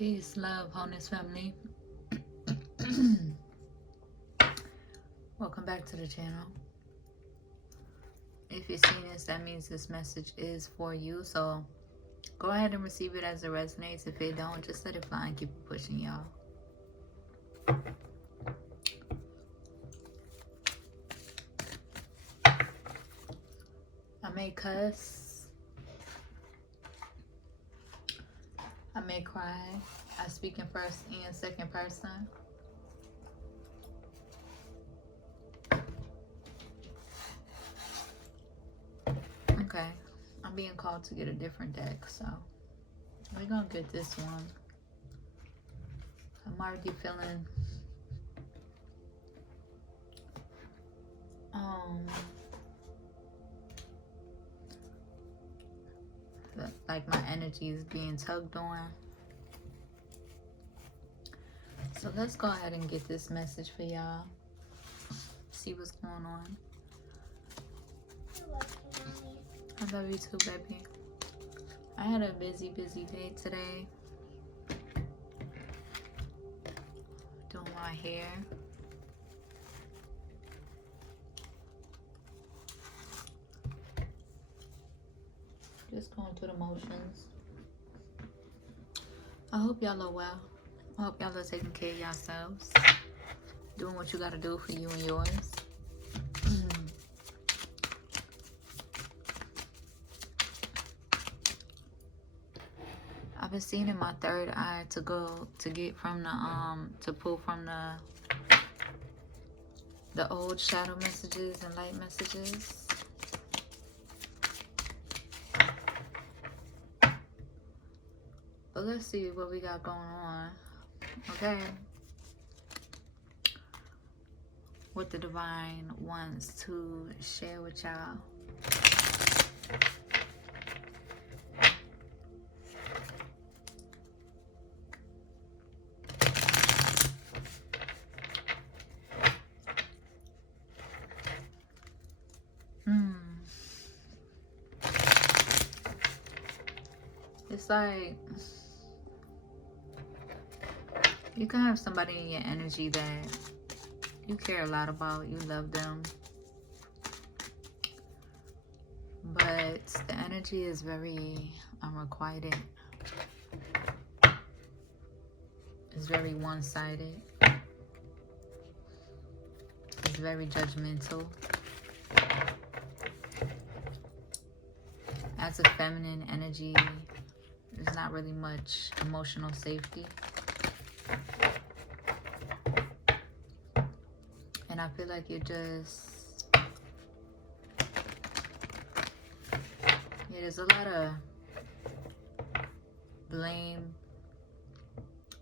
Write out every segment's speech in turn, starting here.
Peace, love, wholeness, family. Welcome back to the channel. If you're seeing this, that means this message is for you. So go ahead and receive it as it resonates. If it don't, just let it fly and keep it pushing, y'all. I may cuss. I may cry. I speak in first and second person. Okay, I'm being called to get a different deck, so we're gonna get this one. I'm already feeling like my energy is being tugged on. So let's go ahead and get this message for y'all. See what's going on. I love you too, baby. I had a busy day today. Doing my hair. Just going through the motions. I hope y'all are well. I hope y'all are taking care of yourselves. Doing what you gotta do for you and yours. I've been seeing in my third eye to get from the to pull from the old shadow messages and light messages. But let's see what we got going on. Okay. What the divine wants to share with y'all. It's like you can have somebody in your energy that you care a lot about, you love them, but the energy is very unrequited. It's very one-sided. It's very judgmental. As a feminine energy, there's not really much emotional safety. And I feel like you're just... Yeah, there's a lot of blame.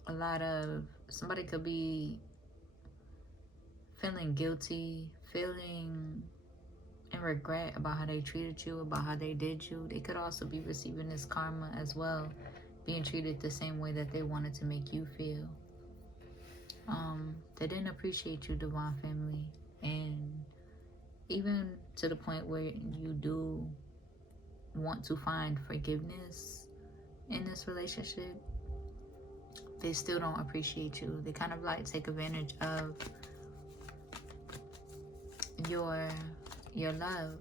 A lot of... Somebody could be feeling guilty, feeling in regret about how they treated you, about how they did you. They could also be receiving this karma as well, being treated the same way that they wanted to make you feel. They didn't appreciate you, divine family, and even to the point where you do want to find forgiveness in this relationship, they still don't appreciate you. They kind of like take advantage of your love.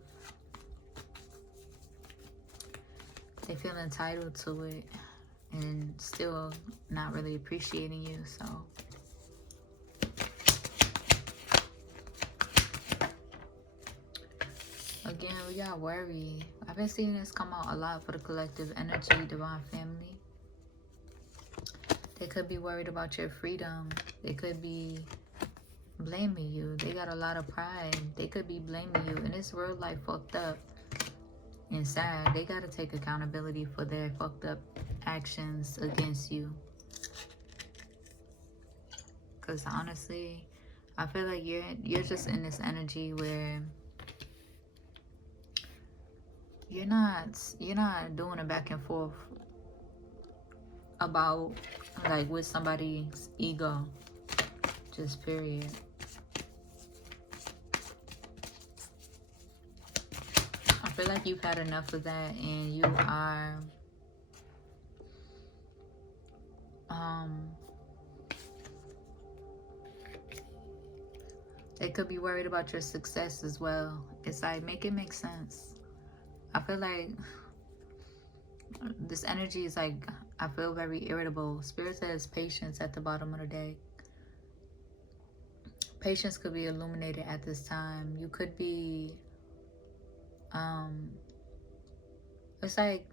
They feel entitled to it and still not really appreciating you. So again, we got worry. I've been seeing this come out a lot for the collective energy, divine family. They could be worried about your freedom. They could be blaming you. They got a lot of pride. They could be blaming you. And this world life fucked up and sad. They got to take accountability for their fucked up actions against you. Because honestly, I feel like you're just in this energy where you're not doing a back and forth about like with somebody's ego. Just period. I feel like you've had enough of that, and you are They could be worried about your success as well. It's like, make it make sense. I feel like this energy is like, I feel very irritable. Spirit says patience at the bottom of the deck. Patience could be illuminated at this time. You could be, it's like,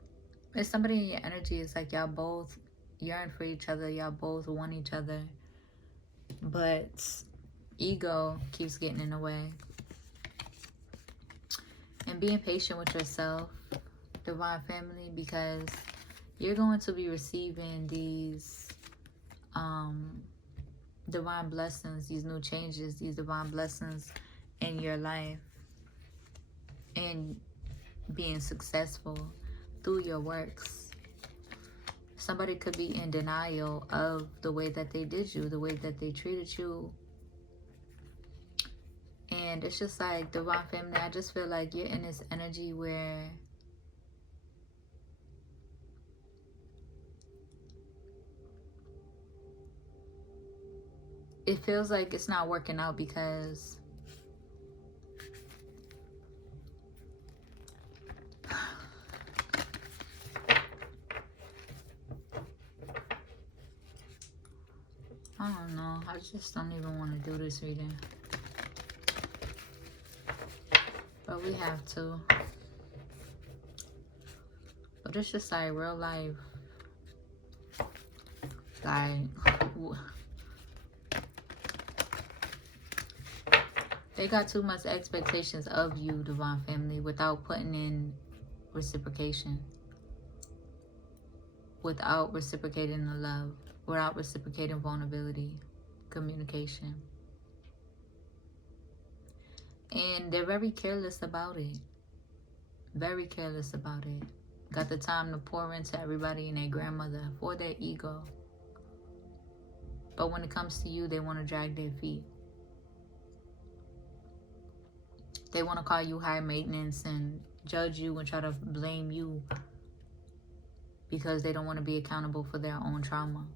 it's somebody in your energy. It's like y'all both yearn for each other. Y'all both want each other. But ego keeps getting in the way. And being patient with yourself, divine family, because you're going to be receiving these divine blessings, these new changes, these divine blessings in your life, and being successful through your works. Somebody could be in denial of the way that they did you, the way that they treated you. And it's just like, divine family, I just feel like you're in this energy where it feels like it's not working out because I don't know. I just don't even want to do this reading. But we have to. But it's just like real life. Like, they got too much expectations of you, divine family, without putting in reciprocation. Without reciprocating the love. Without reciprocating vulnerability. Communication. And they're very careless about it. Very careless about it. Got the time to pour into everybody and their grandmother for their ego. But when it comes to you, they want to drag their feet. They want to call you high maintenance and judge you and try to blame you because they don't want to be accountable for their own trauma.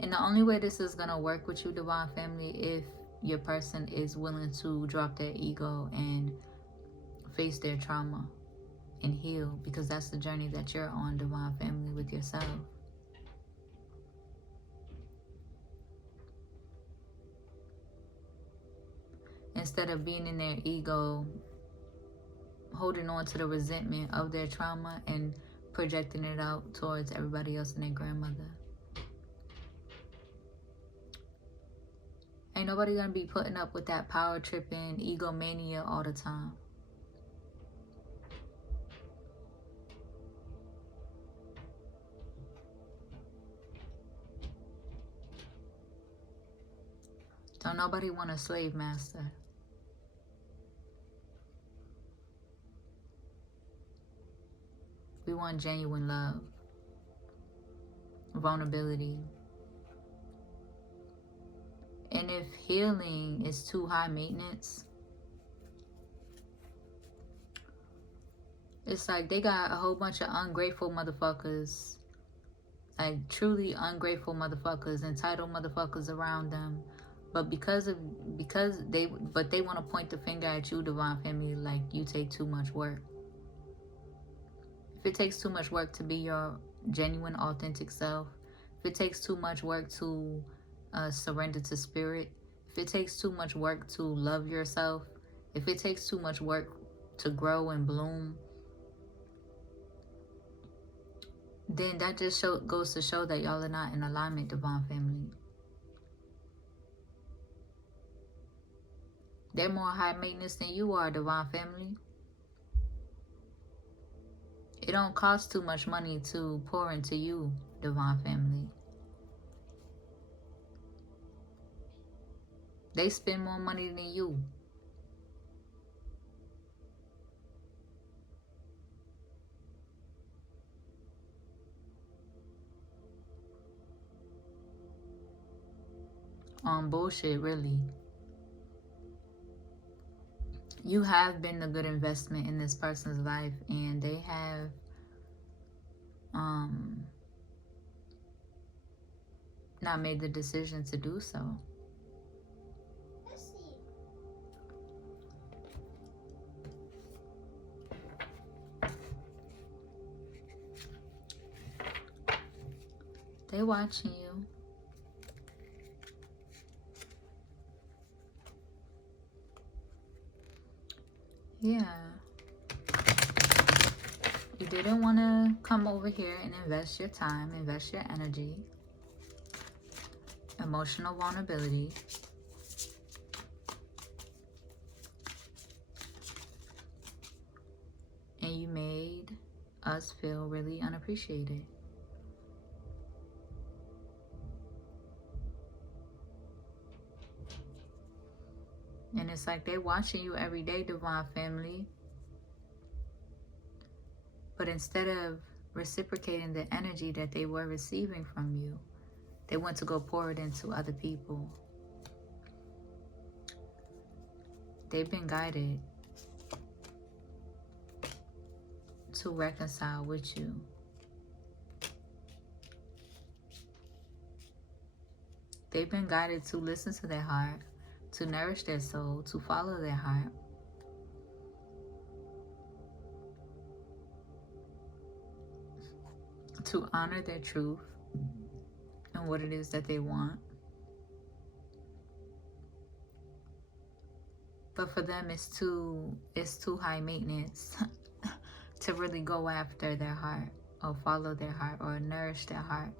And the only way this is going to work with you, divine family, if your person is willing to drop their ego and face their trauma and heal, because that's the journey that you're on, divine family, with yourself. Instead of being in their ego, holding on to the resentment of their trauma and projecting it out towards everybody else and their grandmother. Ain't nobody gonna be putting up with that power tripping, egomania all the time. Don't nobody want a slave master. We want genuine love, vulnerability. And if healing is too high maintenance, it's like they got a whole bunch of ungrateful motherfuckers, like truly ungrateful motherfuckers, entitled motherfuckers around them. But because they want to point the finger at you, divine family, like you take too much work. If it takes too much work to be your genuine, authentic self, if it takes too much work to surrender to spirit, if it takes too much work to love yourself, if it takes too much work to grow and bloom, then that just goes to show that y'all are not in alignment, divine family. They're more high maintenance than you are, divine family. It don't cost too much money to pour into you, divine family. They spend more money than you. On bullshit, really. You have been a good investment in this person's life, and they have not made the decision to do so. They watching you. Yeah. You didn't want to come over here and invest your time, invest your energy, emotional vulnerability. And you made us feel really unappreciated. And it's like they're watching you every day, Divine Family. But instead of reciprocating the energy that they were receiving from you, they went to go pour it into other people. They've been guided to reconcile with you. They've been guided to listen to their heart, to nourish their soul, to follow their heart. To honor their truth and what it is that they want. But for them, it's too high maintenance to really go after their heart or follow their heart or nourish their heart.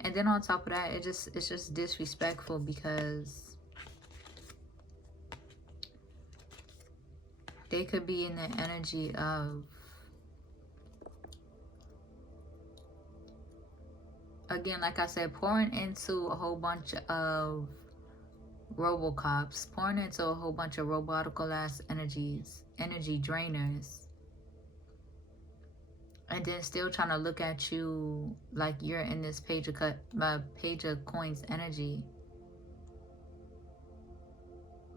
And then on top of that, it's just disrespectful because they could be in the energy of, again, like I said, pouring into a whole bunch of RoboCops, pouring into a whole bunch of robotical ass energies, energy drainers, and then still trying to look at you like you're in this page of coins energy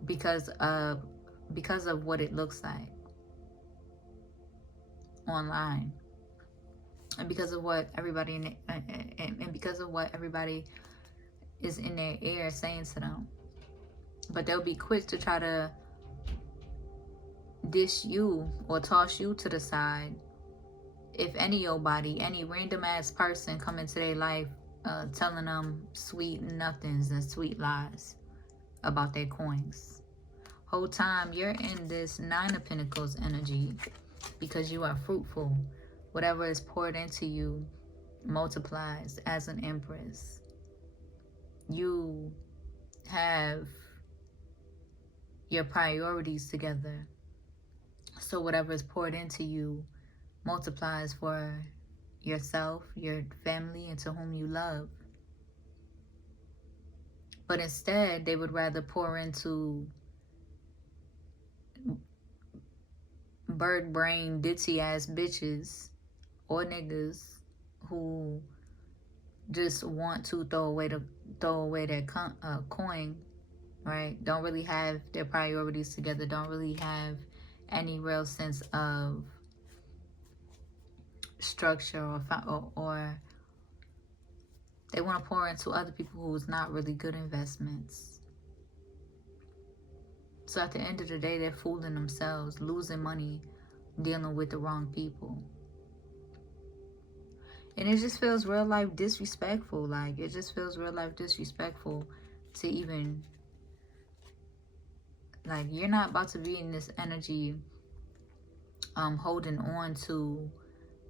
because of what it looks like online, and because of what everybody and because of what everybody is in their ear saying to them. But they'll be quick to try to dish you or toss you to the side if any random ass person come into their life telling them sweet nothings and sweet lies about their coins. Whole time you're in this Nine of Pentacles energy because you are fruitful. Whatever is poured into you multiplies as an Empress. You have your priorities together. So whatever is poured into you multiplies for yourself, your family, and to whom you love. But instead, they would rather pour into bird brain, ditzy ass bitches or niggas who just want to throw away their coin, right? Don't really have their priorities together. Don't really have any real sense of structure or they want to pour into other people who's not really good investments. So at the end of the day, they're fooling themselves, losing money, dealing with the wrong people. And it just feels real life disrespectful. Like, it just feels real life disrespectful to even, like, you're not about to be in this energy holding on to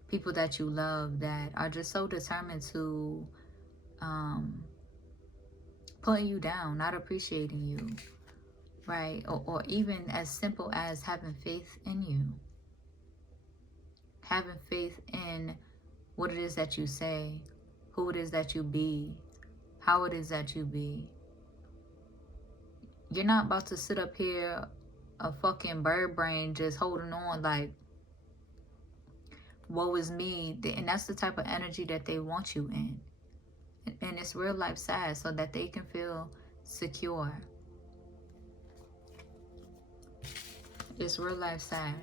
people that you love that are just so determined to putting you down, not appreciating you, right? Or even as simple as having faith in you. Having faith in what it is that you say, who it is that you be, how it is that you be. You're not about to sit up here a fucking bird brain just holding on like, woe is me. And that's the type of energy that they want you in. And it's real life sad so that they can feel secure. It's real life sad.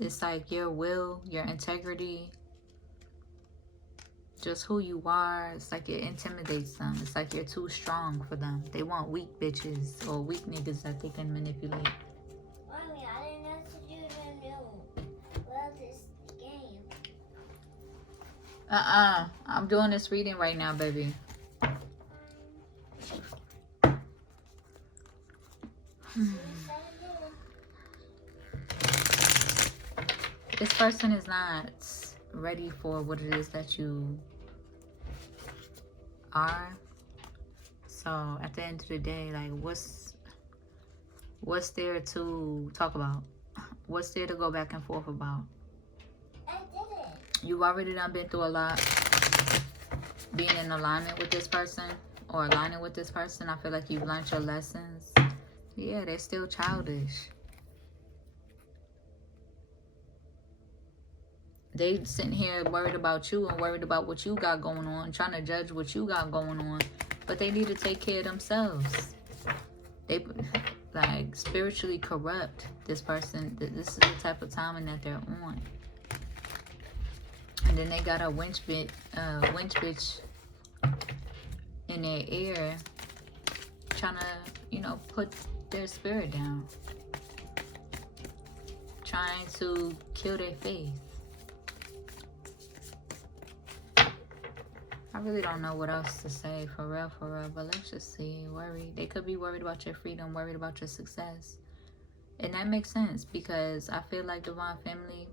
It's like your will, your integrity, just who you are. It's like it intimidates them. It's like you're too strong for them. They want weak bitches or weak niggas that they can manipulate. Mommy, I didn't know to do the new. Well, this game. I'm doing this reading right now, baby. This person is not ready for what it is that you are. So at the end of the day, like, what's there to talk about? What's there to go back and forth about? I did it. You've already done been through a lot. Being in alignment with this person or aligning with this person, I feel like you've learned your lessons. Yeah, they're still childish. They sitting here worried about you and worried about what you got going on, trying to judge what you got going on. But they need to take care of themselves. They, like, spiritually corrupt, this person. This is the type of timing that they're on. And then they got a winch bitch in their ear trying to, you know, put their spirit down. Trying to kill their faith. I really don't know what else to say, for real, but let's just see. Worried. They could be worried about your freedom, worried about your success. And that makes sense, because I feel like Divine Family,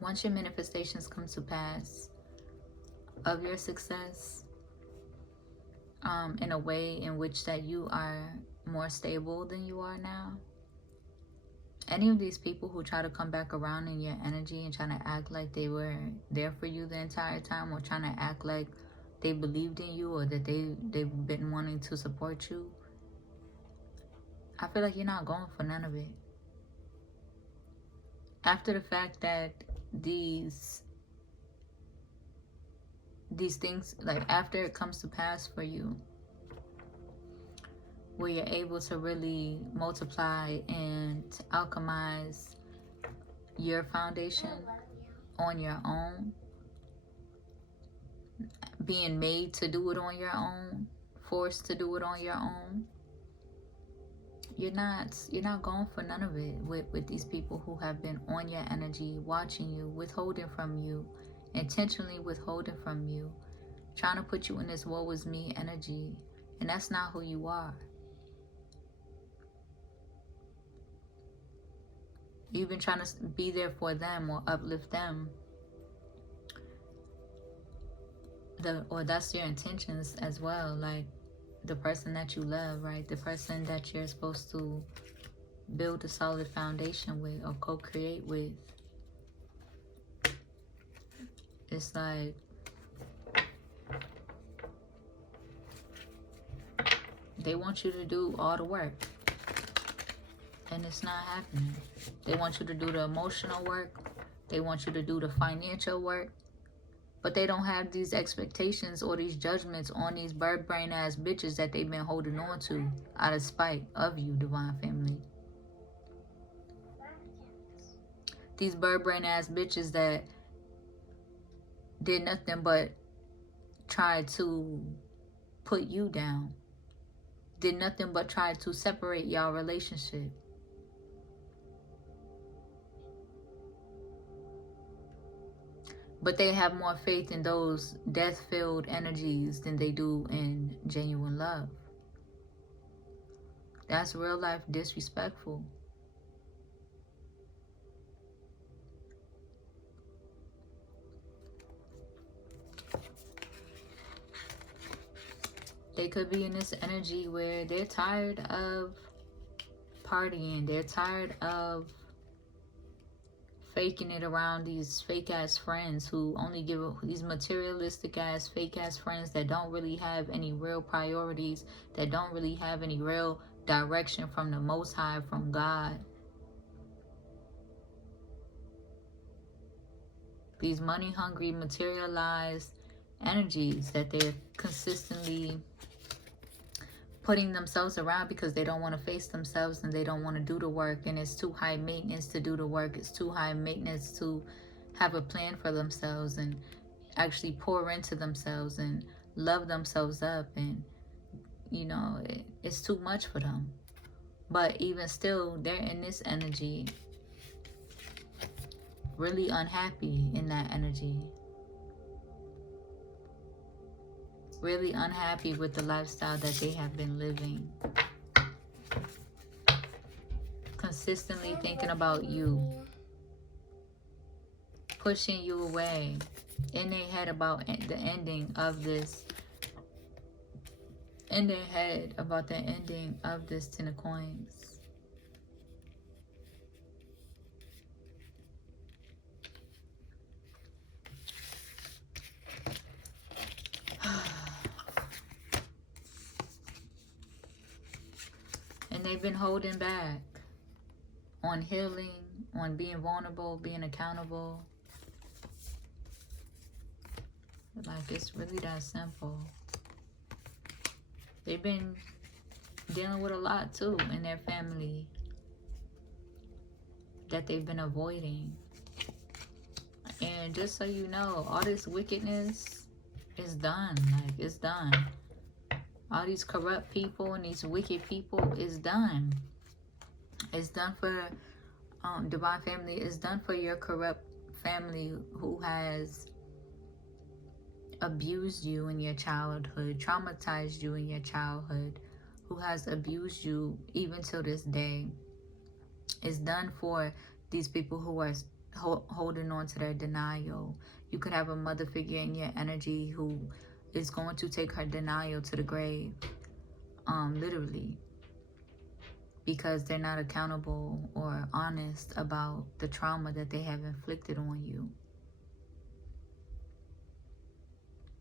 once your manifestations come to pass of your success, in a way in which that you are more stable than you are now, any of these people who try to come back around in your energy and trying to act like they were there for you the entire time, or trying to act like they believed in you or that they've been wanting to support you, I feel like you're not going for none of it. After the fact that these things, like, after it comes to pass for you, where you're able to really multiply and alchemize your foundation on your own, being made to do it on your own, forced to do it on your own, you're not going for none of it with these people who have been on your energy, watching you, withholding from you, intentionally withholding from you, trying to put you in this woe is me energy. And that's not who you are. You've been trying to be there for them or uplift them. Or that's your intentions as well. Like, the person that you love, right? The person that you're supposed to build a solid foundation with or co-create with. It's like they want you to do all the work. And it's not happening. They want you to do the emotional work. They want you to do the financial work. But they don't have these expectations or these judgments on these bird brain ass bitches that they've been holding on to out of spite of you, Divine Family. These bird brain ass bitches that did nothing but try to put you down. Did nothing but try to separate y'all relationship. But they have more faith in those death-filled energies than they do in genuine love. That's real life disrespectful. They could be in this energy where they're tired of partying. They're tired of faking it around these fake ass friends who only give these materialistic ass fake ass friends that don't really have any real priorities, that don't really have any real direction from the Most High, from God. These money hungry, materialized energies that they're consistently putting themselves around because they don't want to face themselves and they don't want to do the work, and it's too high maintenance to do the work. It's too high maintenance to have a plan for themselves and actually pour into themselves and love themselves up, and you know, it's too much for them. But even still, they're in this energy really unhappy in that energy, really unhappy with the lifestyle that they have been living, consistently thinking about you, pushing you away, in their head about the ending of this, in their head about the ending of this Ten of Coins. And they've been holding back on healing, on being vulnerable, being accountable. Like, it's really that simple. They've been dealing with a lot too in their family that they've been avoiding. And just so you know, all this wickedness is done. Like, it's done. All these corrupt people and these wicked people is done. It's done for Divine Family. It's done for your corrupt family who has abused you in your childhood, traumatized you in your childhood, who has abused you even till this day. It's done for these people who are holding on to their denial. You could have a mother figure in your energy who is going to take her denial to the grave, literally, because they're not accountable or honest about the trauma that they have inflicted on you.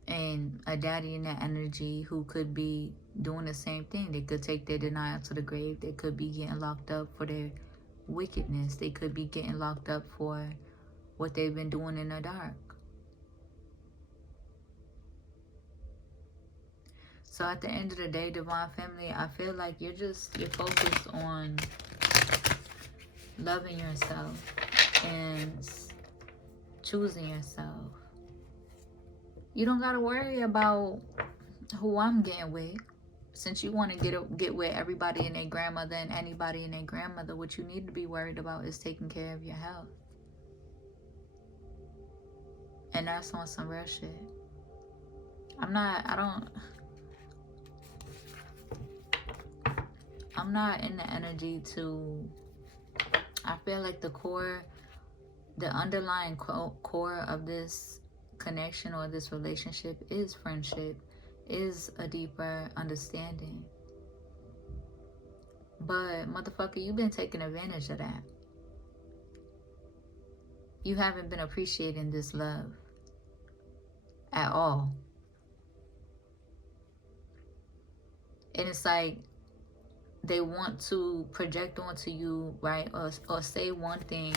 And a daddy in that energy who could be doing the same thing. They could take their denial to the grave. They could be getting locked up for their wickedness. They could be getting locked up for what they've been doing in the dark. So at the end of the day, Divine Family, I feel like you're focused on loving yourself and choosing yourself. You don't gotta worry about who I'm getting with. Since you want to get with everybody and their grandmother and anybody and their grandmother, what you need to be worried about is taking care of your health. And that's on some real shit. I'm not in the energy to, I feel like the underlying core of this connection or this relationship is friendship, is a deeper understanding. But motherfucker, you've been taking advantage of that. You haven't been appreciating this love at all. And it's like they want to project onto you, right, or say one thing,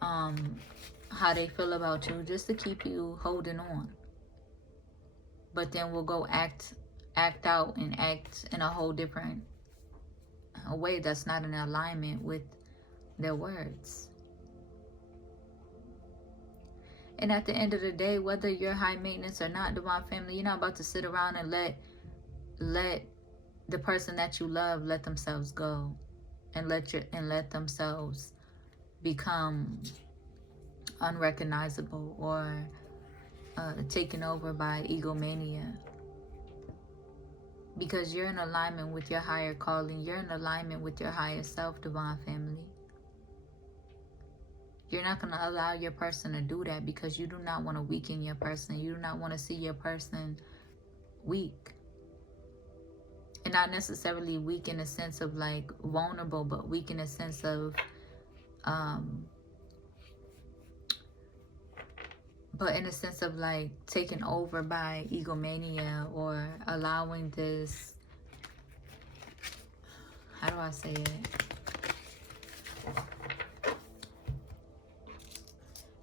how they feel about you, just to keep you holding on. But then we'll go act out and act in a whole different way that's not in alignment with their words. And at the end of the day, whether you're high maintenance or not, Divine Family, you're not about to sit around and let the person that you love let themselves go and let themselves become unrecognizable or taken over by egomania. Because you're in alignment with your higher calling. You're in alignment with your higher self, Divine Family. You're not going to allow your person to do that because you do not want to weaken your person. You do not want to see your person weak. And not necessarily weak in a sense of like vulnerable, but weak in a sense of like taken over by egomania, or allowing this, how do I say it?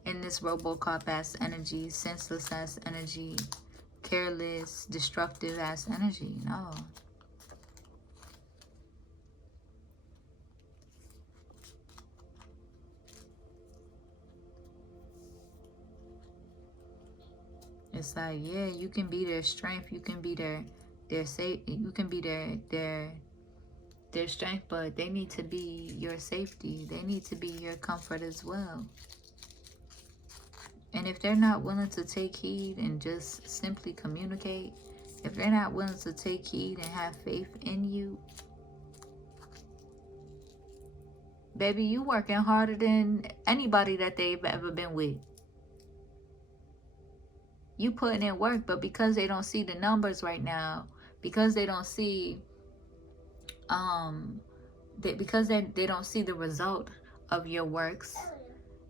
In this Robocop ass energy, senseless ass energy, careless, destructive ass energy. No. It's like, yeah, you can be their strength, you can be their safe, you can be their strength, but they need to be your safety. They need to be your comfort as well. And if they're not willing to take heed and just simply communicate, if they're not willing to take heed and have faith in you, baby, you working harder than anybody that they've ever been with. You putting in work, but because they don't see the numbers right now, because they don't see because they don't see the result of your works,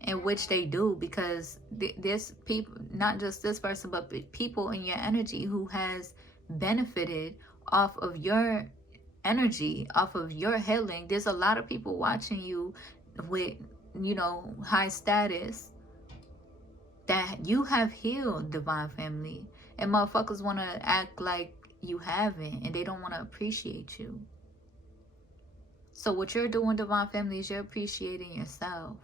in which they do, because there's people, not just this person, but people in your energy who has benefited off of your energy, off of your healing. There's a lot of people watching you with, you know, high status that you have healed, divine family, and motherfuckers want to act like you haven't, and they don't want to appreciate you. So what you're doing, divine family, is you're appreciating yourself.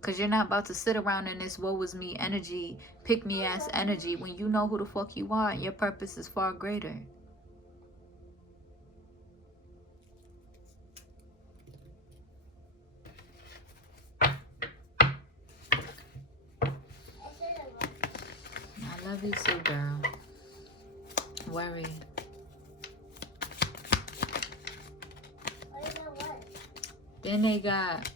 Because you're not about to sit around in this woe is me energy, pick me ass energy, when you know who the fuck you are and your purpose is far greater. I love you too, girl. Worry. Then they got,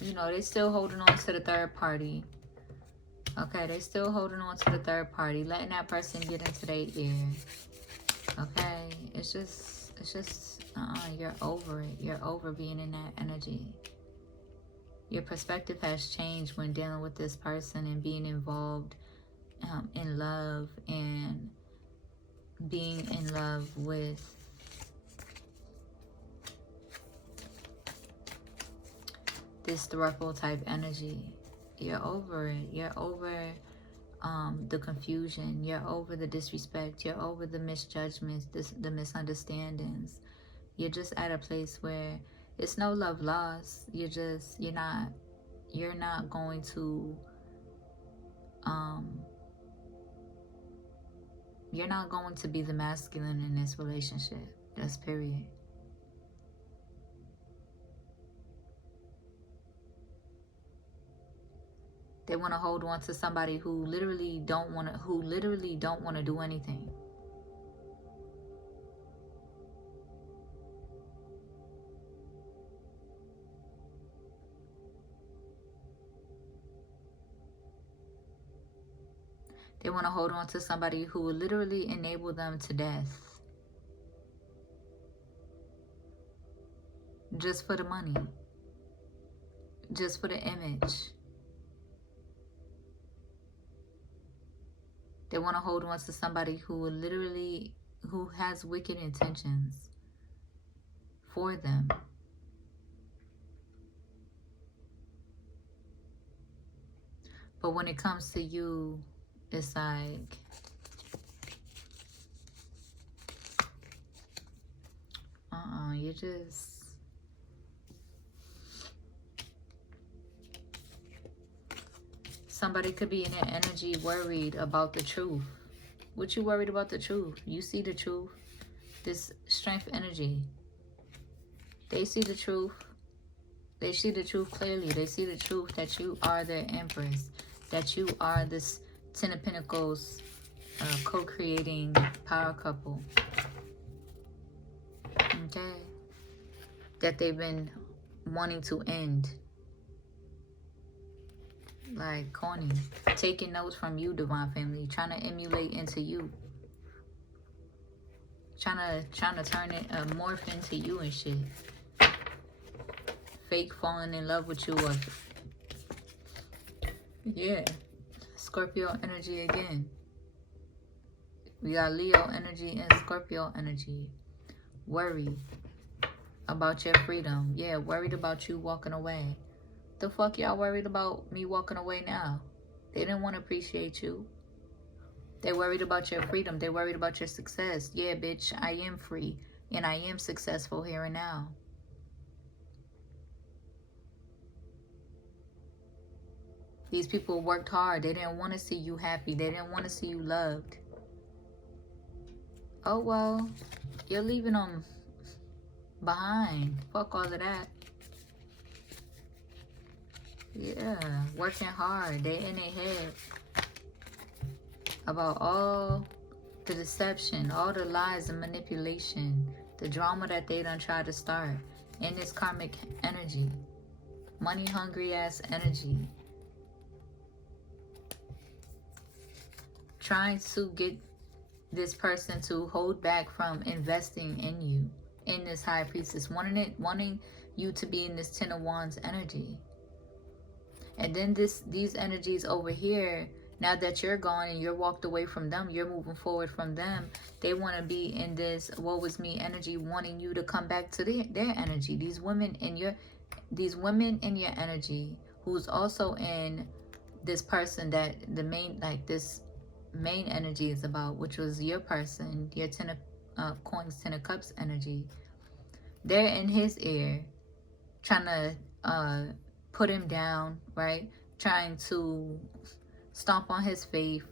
you know, they still holding on to the third party. Okay, they still holding on to the third party, letting that person get into their ear. Okay, it's just, you're over it. You're over being in that energy. Your perspective has changed when dealing with this person and being involved in love and being in love with this thruple type energy. You're over it. You're over the confusion. You're over the disrespect. You're over the misjudgments, the misunderstandings. You're just at a place where it's no love lost. You're not going to you're not going to be the masculine in this relationship. That's period. They want to hold on to somebody who literally don't want to do anything. They want to hold on to somebody who will literally enable them to death. Just for the money. Just for the image. They want to hold on to somebody who will literally, who has wicked intentions for them. But when it comes to you, it's like, you just, somebody could be in their energy worried about the truth. What you worried about the truth? You see the truth. This strength energy. They see the truth. They see the truth clearly. They see the truth that you are their empress. That you are this 10 of Pentacles co-creating power couple. Okay? That they've been wanting to end. Like corny. Taking notes from you, divine family. Trying to emulate into you. Trying to turn it, morph into you and shit. Fake falling in love with you. Or, yeah. Scorpio energy again. We got Leo energy and Scorpio energy. Worry about your freedom. Yeah, worried about you walking away. The fuck y'all worried about me walking away now? They didn't want to appreciate you. They worried about your freedom. They worried about your success. Yeah, bitch, I am free. And I am successful here and now. These people worked hard. They didn't want to see you happy. They didn't want to see you loved. Oh, well, you're leaving them behind. Fuck all of that. Yeah, working hard. They in their head about all the deception, all the lies and manipulation, the drama that they done tried to start in this karmic energy. Money hungry ass energy. Trying to get this person to hold back from investing in you, in this high priestess, wanting you to be in this Ten of Wands energy. And then these energies over here, now that you're gone and you're walked away from them, you're moving forward from them, they want to be in this woe is me energy, wanting you to come back to their energy. These women in your energy, who's also in this person that the main, like this main energy is about, which was your person, your Ten of Coins, Ten of Cups energy. They're in his ear, trying to put him down, right? Trying to stomp on his faith,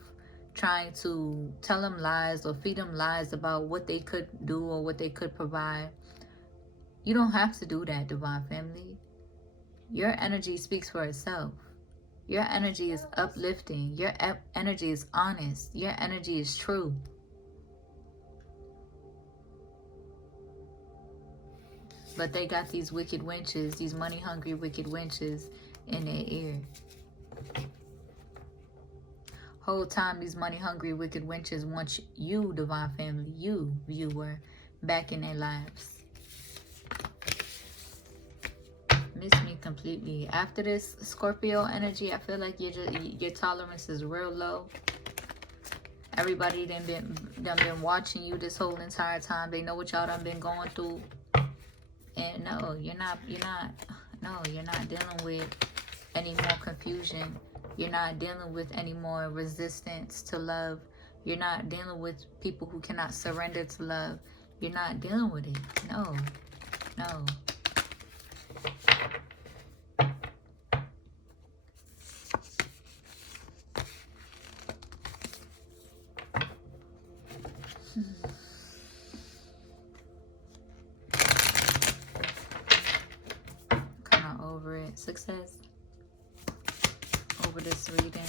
trying to tell him lies or feed him lies about what they could do or what they could provide. You don't have to do that, Divine Family. Your energy speaks for itself. Your energy is uplifting. Your energy is honest. Your energy is true. But they got these wicked wenches, these money-hungry wicked wenches in their ear. Whole time these money-hungry wicked wenches want you, Divine Family, you, viewer, back in their lives. Miss me completely. After this Scorpio energy, I feel like your tolerance is real low. Everybody done been watching you this whole entire time. They know what y'all done been going through. And no, you're not dealing with any more confusion. You're not dealing with any more resistance to love. You're not dealing with people who cannot surrender to love. You're not dealing with it. No. Kind of over it. Success. Over this reading.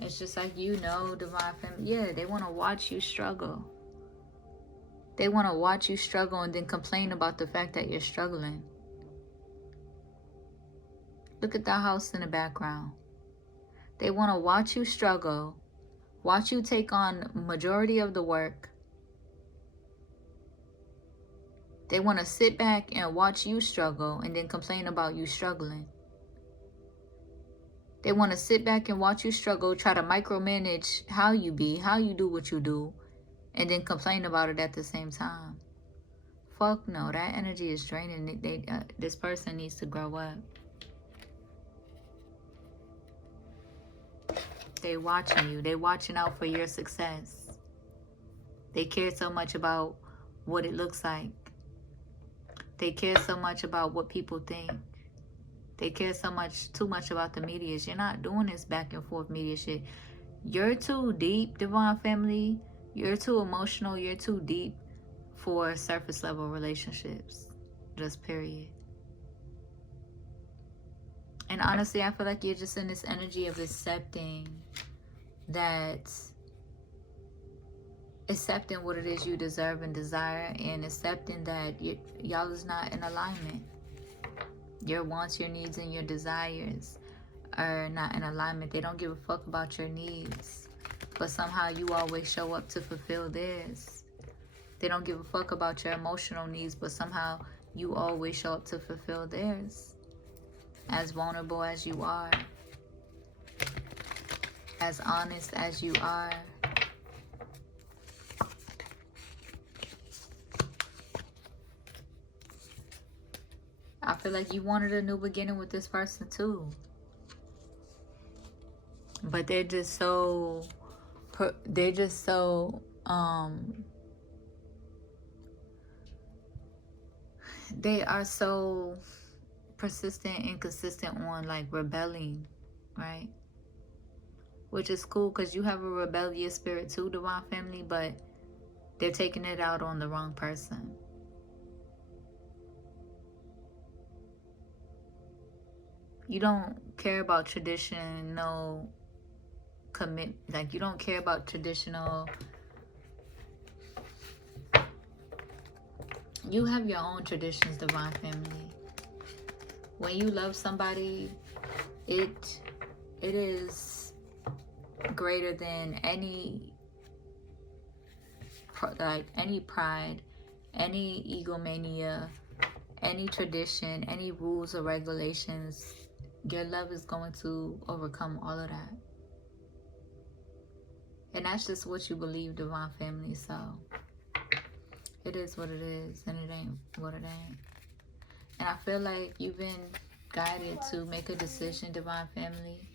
It's just like, Divine Family. Yeah, they want to watch you struggle. They want to watch you struggle and then complain about the fact that you're struggling. Look at that house in the background. They want to watch you struggle, watch you take on majority of the work. They want to sit back and watch you struggle and then complain about you struggling. They want to sit back and watch you struggle, try to micromanage how you do what you do, and then complain about it at the same time. Fuck no, that energy is draining. This person needs to grow up. They watching you. They watching out for your success. They care so much about what it looks like. They care so much about what people think. They care too much about the media. You're not doing this back and forth media shit. You're too deep, Divine Family. You're too emotional. You're too deep for surface level relationships. Just period. And honestly, I feel like you're just in this energy of accepting what it is you deserve and desire, and accepting that y'all is not in alignment. Your wants, your needs, and your desires are not in alignment. They don't give a fuck about your needs, but somehow you always show up to fulfill theirs. They don't give a fuck about your emotional needs, but somehow you always show up to fulfill theirs. As vulnerable as you are, as honest as you are, feel like you wanted a new beginning with this person too. But they're just so they are so persistent and consistent on like rebelling, right? Which is cool because you have a rebellious spirit too, divine family, but they're taking it out on the wrong person. You don't care about traditional commit, like you don't care about traditional. You have your own traditions, divine family. When you love somebody, it is greater than any pride, any egomania, any tradition, any rules or regulations. Your love is going to overcome all of that. And that's just what you believe, divine family. So it is what it is, and it ain't what it ain't. And I feel like you've been guided to make a decision, divine family,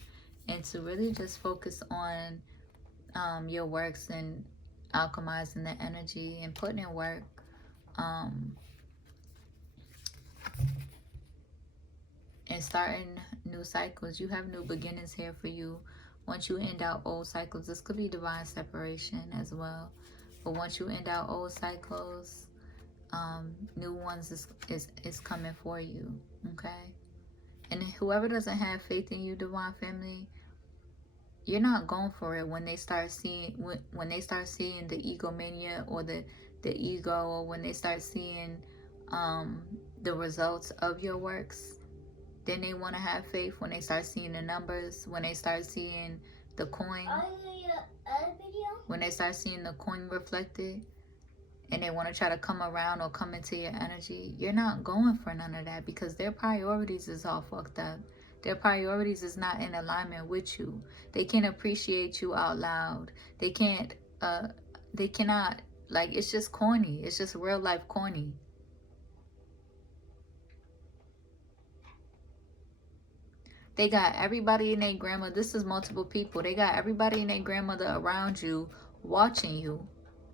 and to really just focus on your works and alchemizing the energy and putting in work. And starting new cycles. You have new beginnings here for you. Once you end out old cycles, this could be divine separation as well. But once you end out old cycles, new ones is coming for you. Okay? And whoever doesn't have faith in you, divine family, you're not going for it when they start seeing the egomania or the ego, or when they start seeing the results of your works. Then they want to have faith when they start seeing the numbers, when they start seeing the coin, when they start seeing the coin reflected, and they want to try to come around or come into your energy. You're not going for none of that because their priorities is all fucked up. Their priorities is not in alignment with you. They can't appreciate you out loud. They cannot, like, it's just corny. It's just real life corny. They got everybody and their grandma. This is multiple people. They got everybody and their grandmother around you, watching you,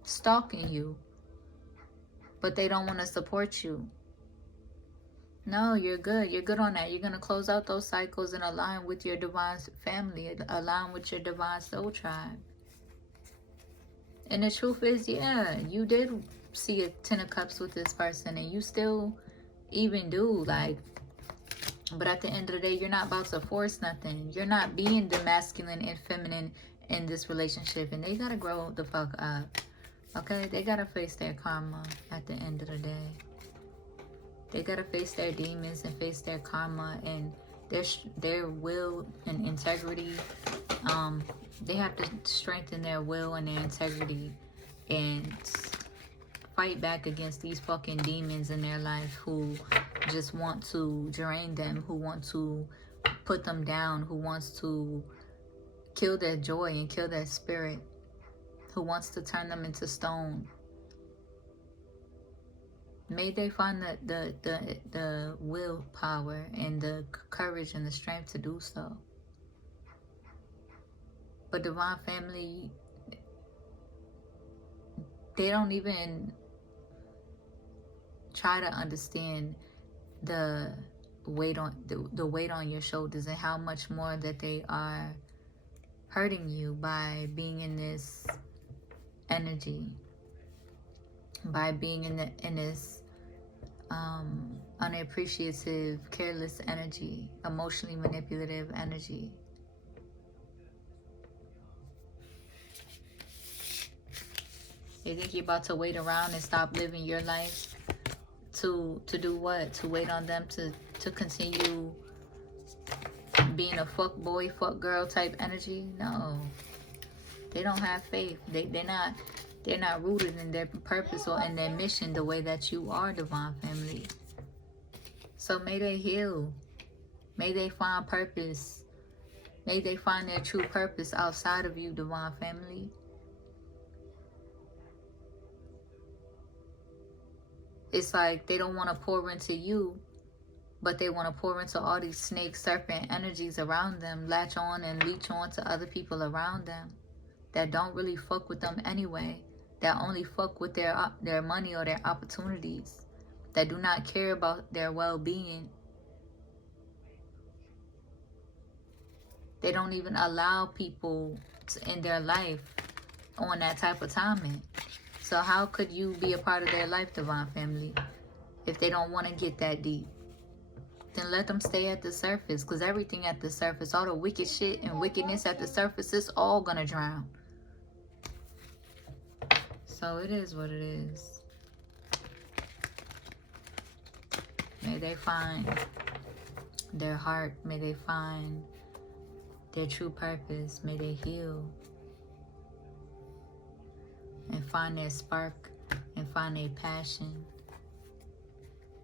stalking you. But they don't want to support you. No, you're good. You're good on that. You're going to close out those cycles and align with your divine family. Align with your divine soul tribe. And the truth is, yeah, you did see a 10 of cups with this person. And you still even do, like, but at the end of the day, you're not about to force nothing. You're not being the masculine and feminine in this relationship. And they got to grow the fuck up. Okay? They got to face their karma at the end of the day. They got to face their demons and face their karma and their will and integrity. They have to strengthen their will and their integrity and fight back against these fucking demons in their life who just want to drain them, who want to put them down, who wants to kill their joy and kill their spirit, who wants to turn them into stone. May they find the willpower and the courage and the strength to do so. But divine family, they don't even try to understand the weight on the weight on your shoulders and how much more that they are hurting you by being in this energy, by being in this unappreciative, careless energy, emotionally manipulative energy. You think you're about to wait around and stop living your life to do what? To wait on them to continue being a fuck boy, fuck girl type energy? No. They don't have faith. They're not rooted in their purpose or in their mission the way that you are, divine family. So may they heal. May they find purpose. May they find their true purpose outside of you, divine family. It's like they don't want to pour into you But they want to pour into all these snake, serpent energies around them, latch on and leech on to other people around them that don't really fuck with them anyway, that only fuck with their money or their opportunities, that do not care about their well-being. They don't even allow people in their life on that type of timing. So how could you be a part of their life, Divine Family, if they don't want to get that deep? Then let them stay at the surface, because everything at the surface, all the wicked shit and wickedness at the surface, is all gonna drown. So it is what it is. May they find their heart. May they find their true purpose. May they heal and find their spark and find their passion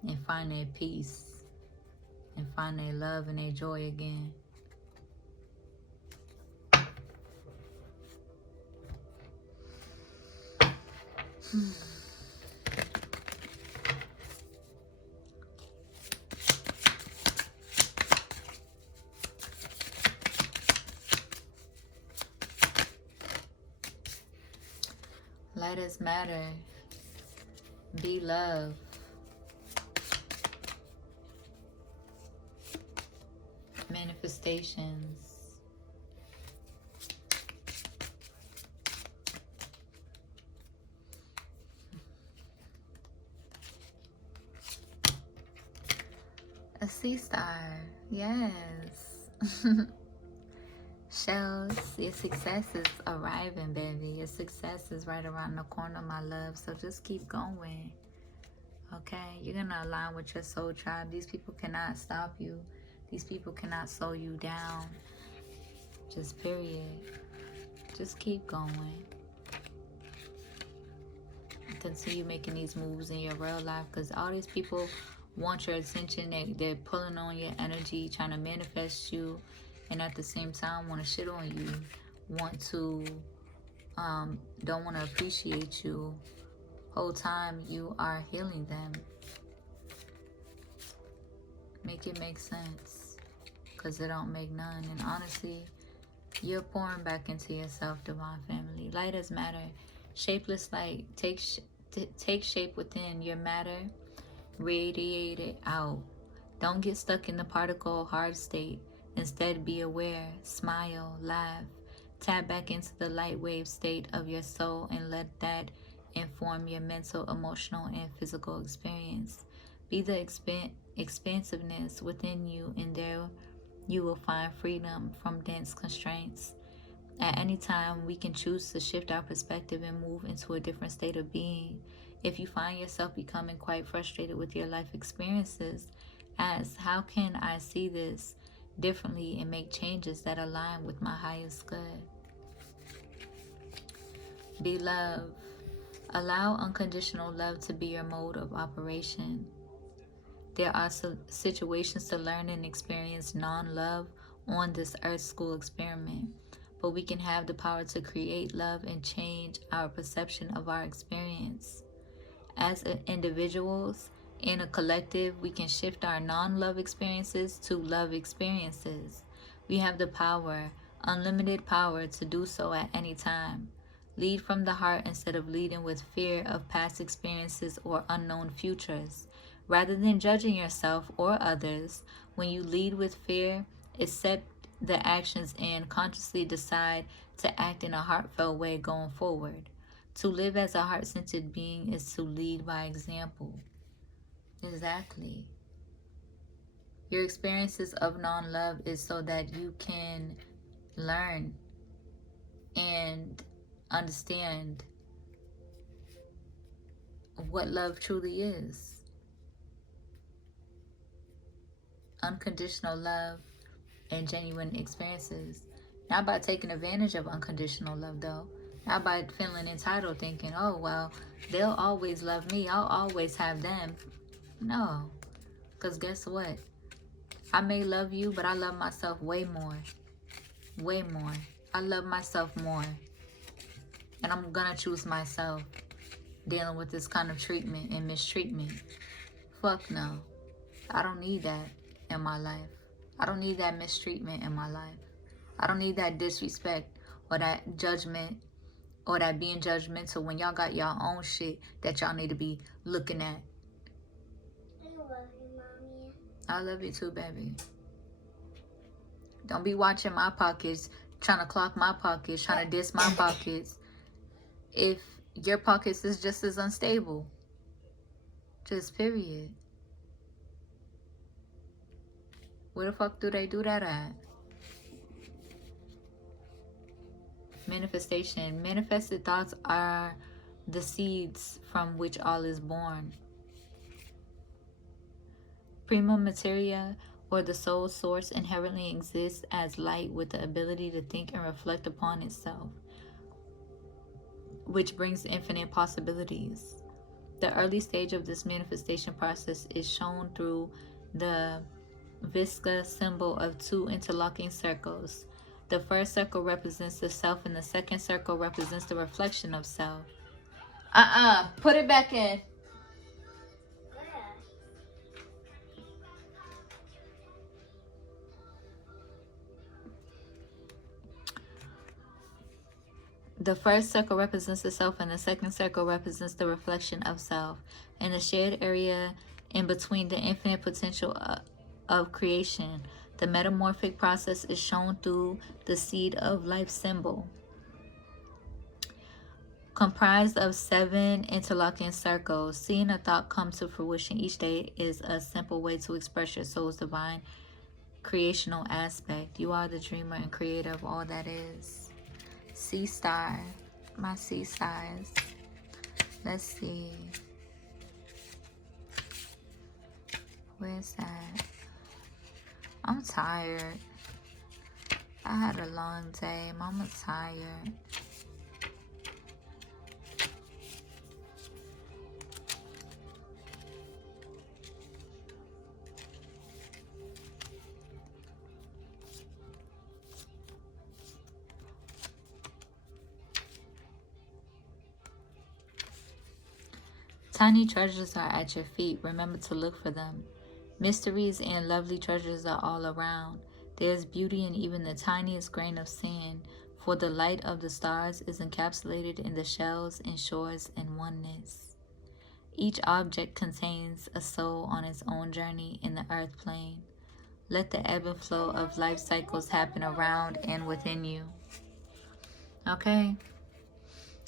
and find their peace and find their love and their joy again. Light is matter. Be love. Manifestations. A sea star. Yes. Shells, your success is arriving, baby. Your success is right around the corner, my love. So just keep going. Okay? You're going to align with your soul tribe. These people cannot stop you. These people cannot slow you down. Just period. Just keep going. Continue making these moves in your real life, because all these people want your attention. They're pulling on your energy, trying to manifest you, and at the same time want to shit on you, want to don't want to appreciate you. Whole time you are healing them. Make it make sense, because it don't make none. And honestly, you're pouring back into yourself, Divine Family. Light is matter. Shapeless light. Take shape within your matter. Radiate it out. Don't get stuck in the particle hard state. Instead, be aware, smile, laugh. Tap back into the light wave state of your soul and let that inform your mental, emotional, and physical experience. Be the expansiveness within you, and there you will find freedom from dense constraints. At any time, we can choose to shift our perspective and move into a different state of being. If you find yourself becoming quite frustrated with your life experiences, ask, how can I see this differently and make changes that align with my highest good? Be love. Allow unconditional love to be your mode of operation. There are situations to learn and experience non-love on this Earth School experiment, but we can have the power to create love and change our perception of our experience. As individuals, in a collective, we can shift our non-love experiences to love experiences. We have the power, unlimited power, to do so at any time. Lead from the heart instead of leading with fear of past experiences or unknown futures. Rather than judging yourself or others, when you lead with fear, accept the actions and consciously decide to act in a heartfelt way going forward. To live as a heart-centered being is to lead by example. Exactly. Your experiences of non-love is so that you can learn and understand what love truly is. Unconditional love and genuine experiences. Not by taking advantage of unconditional love, though. Not by feeling entitled, thinking, oh, well, they'll always love me. I'll always have them. No. Because guess what? I may love you, but I love myself way more. Way more. I love myself more. And I'm going to choose myself dealing with this kind of treatment and mistreatment. Fuck no. I don't need that in my life. I don't need that mistreatment in my life. I don't need that disrespect or that judgment or that being judgmental when y'all got y'all own shit that y'all need to be looking at. I love you, Mommy. I love you too, baby. Don't be watching my pockets, trying to clock my pockets, trying to diss my pockets, if your pockets is just as unstable. Just period. Where the fuck do they do that at? Manifestation. Manifested thoughts are the seeds from which all is born. Prima materia, or the soul source, inherently exists as light with the ability to think and reflect upon itself, which brings infinite possibilities. The early stage of this manifestation process is shown through the Visca symbol of two interlocking circles. The first circle represents the self and the second circle represents the reflection of self. Put it back in. Where? The first circle represents the self and the second circle represents the reflection of self. In the shared area in between the infinite potential of creation, the metamorphic process is shown through the seed of life symbol. Comprised of 7 interlocking circles, seeing a thought come to fruition each day is a simple way to express your soul's divine creational aspect. You are the dreamer and creator of all that is. Sea star, my sea stars. Let's see. Where's that? I'm tired. I had a long day. Mama's tired. Tiny treasures are at your feet. Remember to look for them. Mysteries and lovely treasures are all around. There is beauty in even the tiniest grain of sand, for the light of the stars is encapsulated in the shells and shores and oneness. Each object contains a soul on its own journey in the earth plane. Let the ebb and flow of life cycles happen around and within you. Okay?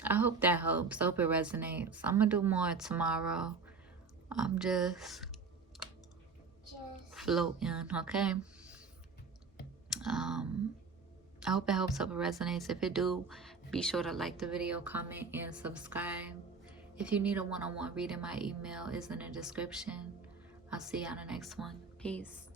I hope that helps. I hope it resonates. I'm going to do more tomorrow. I'm just floating, okay? I hope it helps. Hope it resonates. If it do, be sure to like the video, comment, and subscribe. If you need a one-on-one reading, my email is in the description. I'll see you on the next one. Peace.